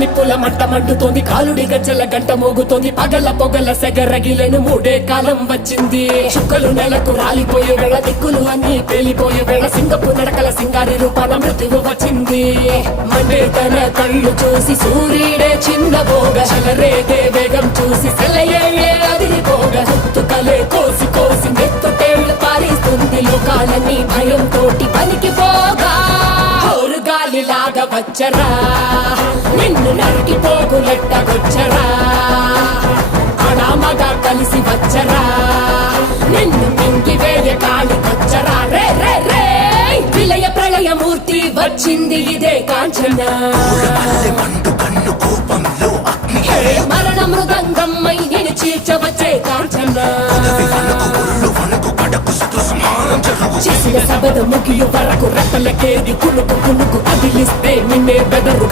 నిప్పుల మంట మండుతోంది, కాలుడి గజ్జల గంట మోగుతోంది, పగల పొగల సెగరగిలను మూడే కాలం వచ్చింది. చుక్కలు నెలకు రాలిపోయే వేళ, దిక్కులు అన్ని పేలిపోయే వేళ, సింగపు నడకల సింగారి రూపాన మృత్యువు వచ్చింది. మండే తన కళ్ళు చూసి సూర్యుడే చిన్నబోగ, చలరేగే వేగం చూసి సెలయే అదిరిపోగ, గుర్తుకలే కోసి కోసి నెత్తుటేళ్లు పారిస్తుంది, లోకాలన్నీ భయం తోటి పనికిపోగా. గాలిలాగా వచ్చరా, నిన్ను నరికి పోగులెట్టగొచ్చరా, అడామగా కలిసి వచ్చరా, నిన్ను మింగి వేయ కాలికొచ్చరా. రే రే రే విలయ ప్రళయమూర్తి వచ్చింది ఇదే కాంచన, మరణ మృదంగమ్మై నేను చీల్చవచ్చే కాంచన. చేసిన సబద ముగియు వరకు రెప్పలకేది కునుకు కునుకు కదిలిస్తే నిన్నే బెదరు